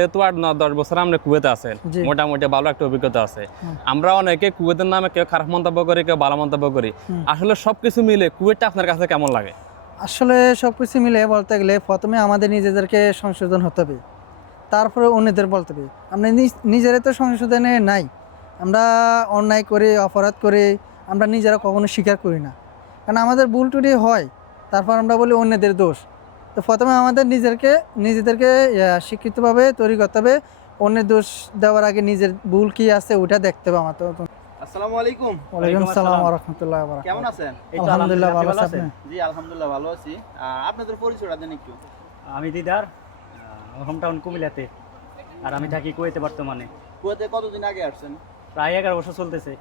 যেহেতু 8-10 বছর আমরা কুয়েতে আছেন, জি। মোটামুটি ভালো একটা অভিজ্ঞতা আছে। হুম। আমরা অনেকে কুয়েতের নামে কেউ খারাপ মন্তব্য করি, কেউ ভালো মন্তব্য করি। হুম। আসলে সবকিছু মিলে কুয়েতটা আপনার কাছে কেমন লাগে? আসলে সবকিছু মিলে বলতে গেলে প্রথমে আমাদের নিজেদেরকে সংশোধন হতে হবে, তারপরে অন্যদের বলতে হবে। আমরা নিজেরাই তো সংশোধনে নাই। আমরা অন্যায় করে অপরাধ করে আমরা নিজেরা কখনো স্বীকার করি না, কারণ আমাদের ভুল টুটি হয়, তারপর আমরা বলি অন্যদের দোষ। তো প্রথমে আমাদের নিজেদেরকে শিক্ষিতভাবে তৈরি করতে হবে। অন্যের দোষ দেওয়ার আগে নিজের ভুল কি আছে ওটা দেখতে হবে আমার তো। আসসালামু আলাইকুম। ওয়ালাইকুম আসসালাম ওয়া রাহমাতুল্লাহি ওয়া কেমন বারাকাতুহু। আছেন? এই তো আলহামদুলিল্লাহ ভালো আছি। আছেন? আপনি? জি আলহামদুলিল্লাহ ভালো আছি। আপনাদের পরিচয়টা দেন একটু। আমি দিদার, হোম টাউন কুমিল্লাতে। আর আমি থাকি কুয়েতে বর্তমানে। কুয়েতে কতদিন আগে আসছেন? প্রায় 11 বছর চলতেছে।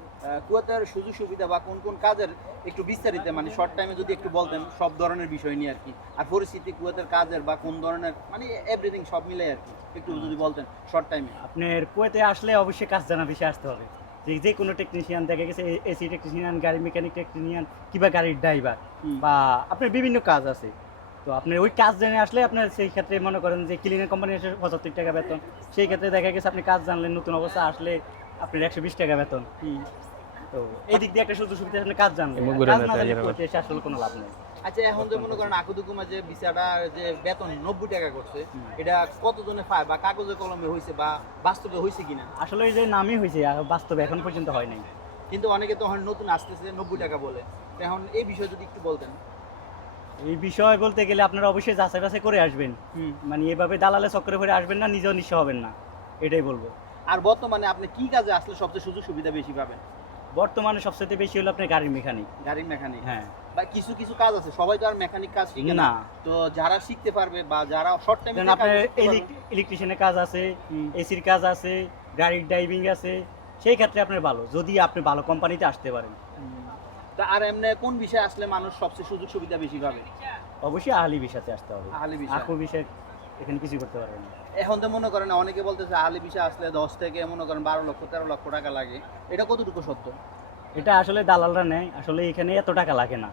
কুয়েতের সুযোগ সুবিধা বা কোন কোন কাজের একটু বিস্তারিত মানে শর্ট টাইমে যদি একটু বলতেন সব ধরনের বিষয় নিয়ে আর কি, আর পরিস্থিতি কুয়েতের কাজের বা কোন ধরনের মানে এভরিথিং সব মিলে আর কি একটু যদি বলতেন শর্ট টাইমে। আপনার কুয়েতে আসলে অবশ্যই কাজ জানা বিষয়ে আসতে হবে। যে কোনো টেকনিশিয়ান দেখা গেছে, এসি টেকনিশিয়ান, গাড়ি মেকানিক টেকনিশিয়ান কিংবা গাড়ির ড্রাইভার বা আপনার বিভিন্ন কাজ আছে। তো আপনার ওই কাজ জেনে আসলে আপনার সেই ক্ষেত্রে মনে করেন যে ক্লিনার কোম্পানি এসে 75 টাকা বেতন, সেই ক্ষেত্রে দেখা গেছে আপনি কাজ জানলেন, নতুন অবস্থা আসলে আপনার 120 টাকা বেতন। তো এই দিক দিয়ে একটা সুযোগ সুবিধা, আপনি কাজ জানলেন, কাজ না জানলে কুয়েতে এসে আসলে কোনো লাভ নেই। আচ্ছা এখন যে মনে করেন আকুদুকুমা যে ভিসাটা যে বেতন 90 টাকা করছে, এটা কতজনে পায় বা কাগজে কলমে হয়েছে বা বাস্তবে হয়েছে কিনা? আসলে ওই যে নামই হয়েছে, বাস্তবে এখন পর্যন্ত হয় নাই। কিন্তু অনেকে তো এখন নতুন আসতেছে 90 টাকা বলে। তো এখন এই বিষয়ে যদি একটু বলতেন। এই বিষয় বলতে গেলে আপনারা অবশ্যই যাচাই বাছাই করে আসবেন। মানে এভাবে দালালে চক্করে করে আসবেন না, নিজেও নিঃস্ব হবেন না, এটাই বলবো। আর বর্তমানে আপনি কি কাজে আসলে সবচেয়ে সুযোগ সুবিধা বেশি পাবেন? বর্তমানে সবচেয়ে বেশি হলো আপনার গাড়ির মেকানিক। গাড়ির মেকানিক। হ্যাঁ। বা কিছু কিছু কাজ আছে, সবাই তো আর মেকানিক কাজ শিখে না। না। তো যারা শিখতে পারবে বা যারা শর্ট টাইমে কারণ আপনার ইলেকট্রিশিয়ানের কাজ আছে, এসির কাজ আছে, গাড়ির ড্রাইভিং আছে, সেই ক্ষেত্রে আপনার ভালো যদি আপনি ভালো কোম্পানিতে আসতে পারেন। তা আর এমনি কোন বিষয়ে আসলে মানুষ সবচেয়ে সুযোগ সুবিধা বেশি পাবে? অবশ্যই আহলি বিষয়তে আসতে হবে। আহলি ভিসা। আকু বিষয় এখানে কিছু করতে পারবেন না। এখন তো মনে করেন অনেকে বলতেছে আহলি ভিসা আসলে 10 থেকে মনে করেন 12 লক্ষ 13 লক্ষ টাকা লাগে, এটা কতটুকু সত্য? এটা আসলে দালালরা নেয়, আসলে এখানে এত টাকা লাগে না।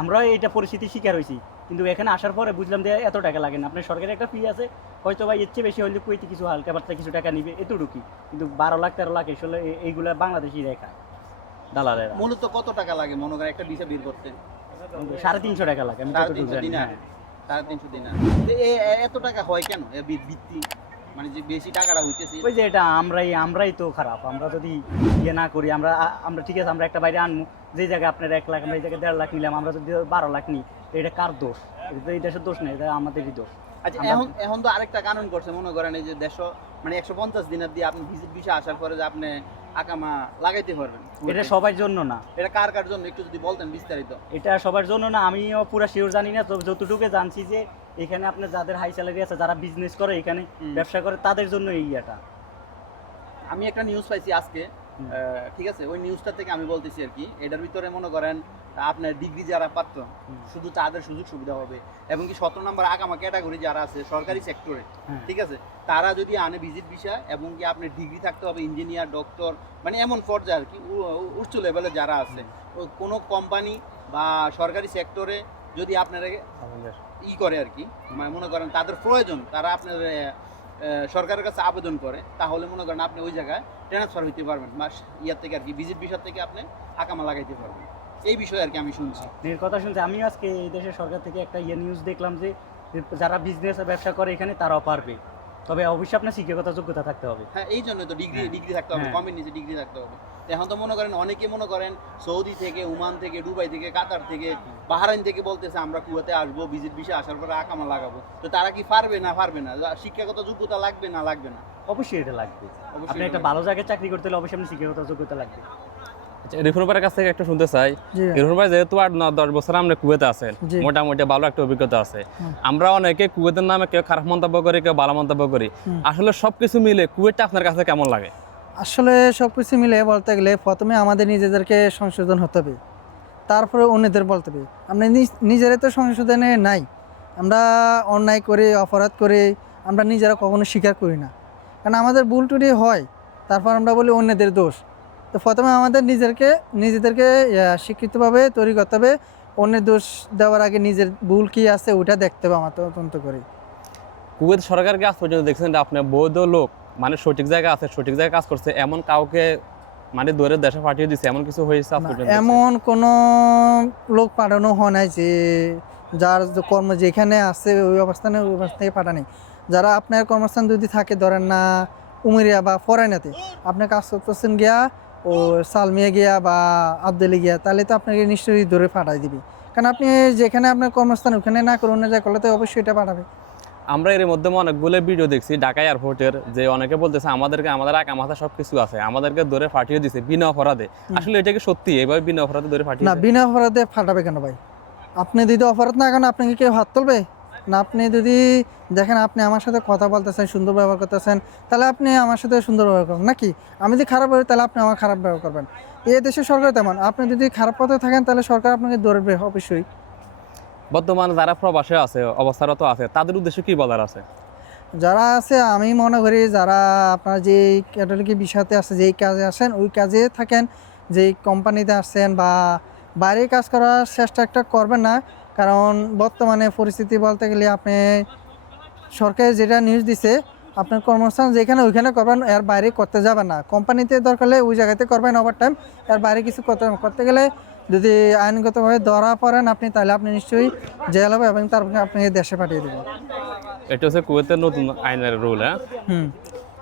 আমরাও এটা পরিস্থিতির শিকার হয়েছি, কিন্তু এখানে আসার পরে বুঝলাম যে এত টাকা লাগে না। আপনার সরকারি একটা ফি আছে, হয়তো বা এর চেয়ে বেশি হলে কুয়েতে কিছু হালকা পাতলা কিছু টাকা নিবে, এতটুকুই। কিন্তু 12 লাখ 13 লাখ আসলে এইগুলা বাংলাদেশি রেখা দালালেরা। মূলত কত টাকা লাগে মনে করেন একটা ভিসা বের করতে? 350 টাকা লাগে, আমি যতটুকু 350 জানি। দিনার। হ্যাঁ। 350 দিনার। তো এত টাকা হয় কেন? ভিত্তি মানে যে বেশি টাকাটা হইতেছে। ওই যে এটা আমরাই তো খারাপ। আমরা যদি ইয়ে না করি, আমরা ঠিক আছে, আমরা একটা বাইরে আনবো, যে জায়গায় আপনার 1 লাখ, আমরা এই জায়গায় 1.5 লাখ নিলাম, আমরা যদি 12 লাখ নিই, এটা কার দোষ? এটা তো এই দেশের দোষ না, এটা আমাদেরই দোষ। আচ্ছা এখন তো আরেকটা কারণ করছে মনে করেন এই যে দেশ মানে 150 দিনের দিয়ে আপনি ভিজিট ভিসা আসার পরে যে আপনি আকামা লাগাইতে পারবেন। এটা সবার জন্য না। এটা কার কার জন্য একটু যদি বলতেন বিস্তারিত। এটা সবার জন্য না, আমিও পুরো শিওর জানি না, তো যতটুকু জানছি যে এখানে আপনার যাদের হাই স্যালারি আছে, যারা বিজনেস করে, এখানে ব্যবসা করে, তাদের জন্য এই ইয়েটা। আমি একটা নিউজ পাইছি আজকে, ঠিক আছে, ওই নিউজটা থেকে আমি বলতেছি আর কি। এটার ভিতরে মনে করেন আপনার ডিগ্রি যারা পাত্র শুধু তাদের সুযোগ সুবিধা হবে, এবং কি 17 নম্বর আগামা ক্যাটাগরি যারা আছে সরকারি সেক্টরে, ঠিক আছে, তারা যদি আনে ভিজিট ভিসা, এবং কি আপনার ডিগ্রি থাকতে হবে, ইঞ্জিনিয়ার, ডক্টর, মানে এমন পর্যায়ে আর কি উচ্চ লেভেলে যারা আছে, কোনো কোম্পানি বা সরকারি সেক্টরে যদি আপনারা ই করে আর কি, মানে মনে করেন তাদের প্রয়োজন, তারা আপনার সরকারের কাছে আবেদন করে, তাহলে মনে করেন আপনি ওই জায়গায় ট্রান্সফার হইতে পারবেন, মাস ইয়ার থেকে আর কি, ভিজিট ভিসা থেকে আপনি আকামা লাগাইতে পারবেন। এই বিষয়ে আর কি আমি শুনছি। এর কথা শুনছি আমিও আজকে এই দেশের সরকার থেকে একটা নিউজ দেখলাম যে যারা বিজনেস ব্যবসা করে এখানে তারাও পারবে, তবে অবশ্যই আপনার শিক্ষাগত যোগ্যতা থাকতে হবে। হ্যাঁ, এই জন্য তো ডিগ্রি থাকতে হবে, কমের নিচে ডিগ্রি থাকতে হবে। এখন তো মনে করেন অনেকে মনে করেন সৌদি থেকে, ওমান থেকে, দুবাই থেকে, কাতার থেকে, বাহরাইন থেকে বলতেছে আমরা কুয়েতে আসবো, ভিজিট ভিসা আসার পরে আকামা লাগাবো। তো তারা কি পারবে না পারবে না? শিক্ষাগত যোগ্যতা লাগবে না লাগবে না? অবশ্যই এটা লাগবে। আপনি একটা ভালো জায়গায় চাকরি করতে হলে অবশ্যই আপনি শিক্ষাগত যোগ্যতা লাগবে। রিফুন ভাইয়ের কাছ থেকে একটু শুনতে চাই। জি। রিফুন ভাই যেহেতু 8-10 বছর আমরা কুয়েতে আছেন, জি। মোটামুটি ভালো একটা অভিজ্ঞতা আছে। আমরা অনেকে কুয়েতের নামে কেউ খারাপ মন্তব্য করি, কেউ ভালো মন্তব্য করি। আসলে সবকিছু মিলে কুয়েতটা আপনার কাছে কেমন লাগে? আসলে সবকিছু মিলে বলতে গেলে প্রথমে আমাদের নিজেদেরকে সংশোধন হতে হবে, তারপরে অন্যদের বলতে হবে। আমরা নিজেরাই তো সংশোধনে নাই। আমরা অন্যায় করে অপরাধ করে আমরা নিজেরা কখনো স্বীকার করি না, কারণ আমাদের ভুল টুটি হয়, তারপর আমরা বলি অন্যদের দোষ। তো প্রথমে আমাদের নিজেদেরকে শিক্ষিতভাবে তৈরি করতে হবে। অন্যের দোষ দেওয়ার আগে নিজের ভুল কি আছে ওটা দেখতে হবে আমার তদন্ত করে। কুয়েত সরকারকে আজ পর্যন্ত দেখছেন যে আপনার বৈধ লোক মানে সঠিক জায়গায় আছে, সঠিক জায়গায় কাজ করছে, এমন কাউকে মানে দূরে দেশে পাঠিয়ে দিচ্ছে, এমন কিছু হয়েছে আজ না, পর্যন্ত? এমন কোনো লোক পাঠানো হয় নাই যে যার যে কর্ম যেখানে আছে ওই অবস্থানে ওই অবস্থা থেকে পাঠানি। যারা আপনার কর্মস্থান যদি থাকে ধরেন না উমেরিয়া বা ফরাইনাতে, আপনি কাজ করতেছেন গিয়া ও সালমিয়া গিয়া বা আবদুলি গিয়া, তাহলে তো আপনাকে নিশ্চয়ই ধরে পাঠাই দিবি, কারণ আপনি যেখানে আপনার কর্মস্থান ওখানে না করে অন্য জায়গায় করলে তো অবশ্যই এটা পাঠাবে। আমরা এর মধ্যে অনেকগুলো ভিডিও দেখছি ঢাকা এয়ারপোর্টের, যে অনেকে বলতেছে আমাদেরকে আমাদের আঁকা মাথা সবকিছু আছে, আমাদেরকে ধরে পাঠিয়ে দিছে বিনা অপরাধে। আসলে এটা কি সত্যি এইভাবে বিনা অপরাধে ধরে পাঠিয়ে না, দেয়? বিনা অপরাধে ফাটাবে কেন ভাই? আপনি যদি অপরাধ না করেন আপনাকে কেউ হাত তুলবে না? আপনি যদি দেখেন আপনি আমার সাথে কথা বলতেছেন, সুন্দর ব্যবহার করতেছেন, তাহলে আপনি আমার সাথে সুন্দর ব্যবহার করবেন নাকি? আমি যদি খারাপ করি তাহলে আপনি আমার খারাপ ব্যবহার করবেন। এই দেশের সরকার তেমন, আপনি যদি খারাপ পথে থাকেন তাহলে সরকার আপনাকে ধরবে অবশ্যই। বর্তমানে যারা প্রবাসে আছে, অবস্থারত আছে, তাদের উদ্দেশ্যে কি বলার আছে? যারা আছে আমি মনে করি যারা আপনার যেই ক্যাটাগরি বিষয়তে আছে, যেই কাজে আসেন ওই কাজে থাকেন, যেই কোম্পানিতে আসছেন বা বাইরে কাজ করার চেষ্টা একটা করবেন না। কারণ বর্তমানে পরিস্থিতি বলতে গেলে আপনি সরকার যেটা নিউজ দিছে আপনার কর্মস্থান যেখানে ওইখানে করবেন, এর বাইরে করতে যাবেন না। কোম্পানিতে দরকার হলে ওই জায়গাতে করবেন ওভার টাইম, এর বাইরে কিছু করতে গেলে যদি আইনগতভাবে ধরা পড়েন আপনি, তাহলে আপনি নিশ্চয়ই জেল হবে এবং তারপরে আপনাকে দেশে পাঠিয়ে দেবেন। এটা হচ্ছে কুয়েতের নতুন আইনের রুল। হ্যাঁ, হুম।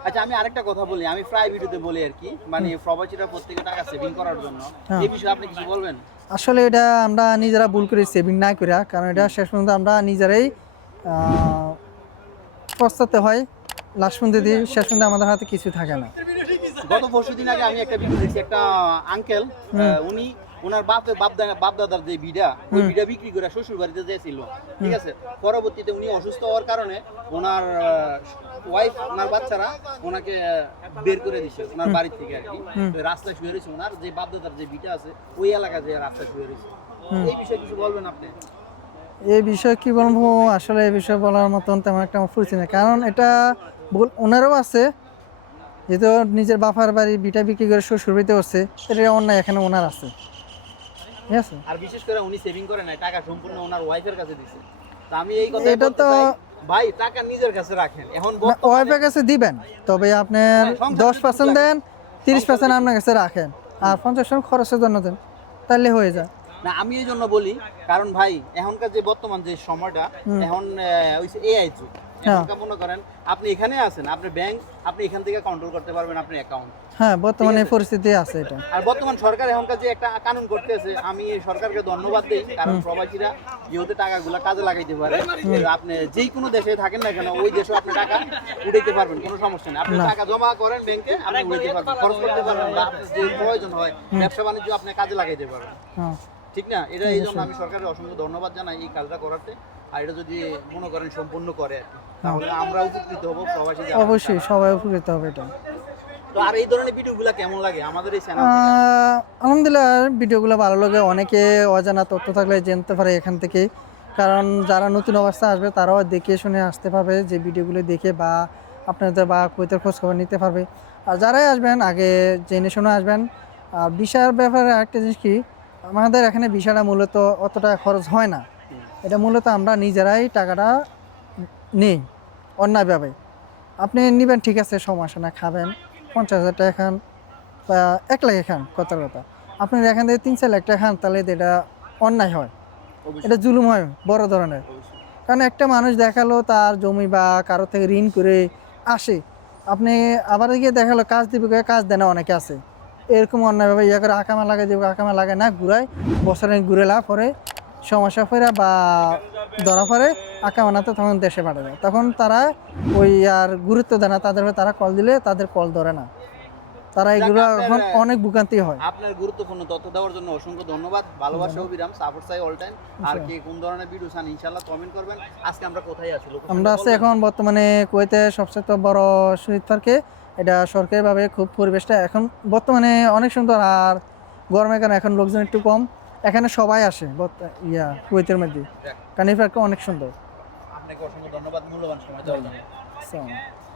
আচ্ছা, আমি আরেকটা কথা বলি, আমি প্রায় ভিডিওতে বলি আর কি, মানে প্রবাসীরা প্রত্যেকে টাকা সেভিং করার জন্য, হ্যাঁ। এই বিষয়ে আপনি কিছু বলবেন? আসলে এটা আমরা নিজেরা ভুল করি সেভিং না করি, কারণ এটা শেষ পর্যন্ত আমরা নিজেরাই পস্তাতে হয়। লাস্ট পর্যন্ত দিই, শেষ পর্যন্ত আমাদের হাতে কিছু থাকে না। গত 4 দিন আগে আমি একটা ভিডিও দেখছি, একটা আঙ্কেল, উনি ওনার বাপ দাদার যে বিড়া, ওই বিড়া বিক্রি করে শ্বশুর বাড়িতে যাইছিল, ঠিক আছে। পরবর্তীতে উনি অসুস্থ হওয়ার কারণে ওনার ওয়াইফ, ওনার বাচ্চারা ওনাকে বের করে দিছে ওনার বাড়ি থেকে আর কি। তো রাস্তায় শুয়ে রয়েছে, ওনার যে বাপ দাদার যে বিটা আছে ওই এলাকায় যে রাস্তায় শুয়ে রয়েছে। এই বিষয়ে কিছু বলবেন আপনি? এই বিষয়ে কি বলবো, আসলে এই বিষয়ে বলার মতন তেমন একটা আমার পরিচিত না, কারণ এটা ভুল ওনারও আছে, যেহেতু নিজের বাপার বাড়ি বিটা বিক্রি করে শ্বশুর বাড়িতে হচ্ছে, এটা অন্যায় এখানে ওনার আছে, ঠিক আছে। আর বিশেষ করে উনি সেভিং করে নাই, টাকা সম্পূর্ণ ওনার ওয়াইফের কাছে দিছে। তো আমি এই কথা এটা বলতে তো চাই, ভাই টাকা নিজের কাছে রাখেন। এখন ওয়াইফের কাছে দিবেন, তবে আপনার সংসার 10% দেন, 30% আপনার কাছে রাখেন, আর 50% খরচের জন্য দেন, তাহলে হয়ে যায়। না, আমি এই জন্য বলি, কারণ ভাই এখনকার যে বর্তমান যে সময়টা, এখন এআই যুগ। এখনকার মনে করেন আপনি এখানে আছেন, আপনি ব্যাংক, আপনি এখান থেকে কন্ট্রোল করতে পারবেন আপনার অ্যাকাউন্ট। হ্যাঁ, বর্তমানে পরিস্থিতি আছে এটা। আর বর্তমান সরকার এখনকার যে একটা কানুন করতেছে, আমি এই সরকারকে ধন্যবাদ দিই, কারণ প্রবাসীরা যেহেতু টাকাগুলো কাজে লাগাইতে পারে, আপনি যেই কোনো দেশে থাকেন না কেন ওই দেশে আপনি টাকা উঠাইতে পারবেন, কোনো সমস্যা নেই। আপনি টাকা জমা করেন ব্যাংকে, আপনি উঠাইতে পারবেন, খরচ করতে পারবেন, বা আপনার যে প্রয়োজন হয় ব্যবসা বাণিজ্য আপনি কাজে লাগাইতে পারবেন, হ্যাঁ, ঠিক না? এটা এই জন্য আমি সরকারের অসংখ্য ধন্যবাদ জানাই এই কাজটা করাতে। আর এটা যদি মনে করেন সম্পূর্ণ করে আর কি, তাহলে আমরা উপকৃত হব, প্রবাসী যারা। অবশ্যই সবাই উপকৃত হবে এটা। তো আর এই ধরনের ভিডিওগুলো কেমন লাগে আমাদের এই চ্যানেল? আলহামদুলিল্লাহ, ভিডিওগুলো ভালো লাগে, অনেকে অজানা তথ্য থাকলে জানতে পারে এখান থেকে, কারণ যারা নতুন অবস্থায় আসবে তারাও দেখে শুনে আসতে পারবে, যে ভিডিওগুলো দেখে বা আপনাদের বা কুয়েতের খোঁজখবর নিতে পারবে। আর যারাই আসবেন আগে জেনে শুনে আসবেন। আর ভিসার ব্যাপারে একটা জিনিস কি, আমাদের এখানে ভিসাটা মূলত অতটা খরচ হয় না, এটা মূলত আমরা নিজেরাই টাকাটা নেই অন্যায়ভাবে। আপনি নেবেন ঠিক আছে, সমস্যা না, খাবেন 50,000 টাকা খান বা 1 লাখ খান, কথার কথা। আপনি এখান থেকে 3-4 লাখ টাকা খান, তাহলে এটা অন্যায় হয়, এটা জুলুম হয় বড় ধরনের। কারণ একটা মানুষ দেখালো তার জমি বা কারো থেকে ঋণ করে আসে, আপনি আবার গিয়ে দেখালো কাজ দিবে, কাজ দেয় না, অনেকে আছে এরকম অন্যায়ভাবে ইয়ে করে আকামা লাগাই দেবে, আকামা লাগায় না, ঘুরায় বছরে ঘুরেলা পরে সমস্যা ফেরা বা ধরা পড়ে আকামানাতে, তখন দেশে পাঠা যায়, তখন তারা ওই আর গুরুত্ব দেয় না তাদের, তারা কল দিলে তাদের কল ধরে না, তারা এগুলো এখন অনেক ভোগান্তি হয়। আপনার গুরুত্বপূর্ণ তথ্য দেওয়ার জন্য অসংখ্য ধন্যবাদ। ভালোবাসা ও বিরাম, সাপোর্ট চাই অল টাইম। আর কে কোন ধরনের ভিডিও চান ইনশাআল্লাহ কমেন্ট করবেন। আজকে আমরা কোথায় আছি? আমরা আছি এখন বর্তমানে কুয়েতের সবচেয়ে বড় শহীদ পার্কে, এটা সরকারিভাবে খুব পরিবেশটা এখন বর্তমানে অনেক সুন্দর, আর গরমের কারণে এখন লোকজন একটু কম, এখানে সবাই আসে কুয়েতের মধ্যে, কারণ এই পার্কটা অনেক সুন্দর। আপনাকে অসংখ্য ধন্যবাদ মূল্যবান সময় দেওয়ার জন্য। আসসালামু আলাইকুম।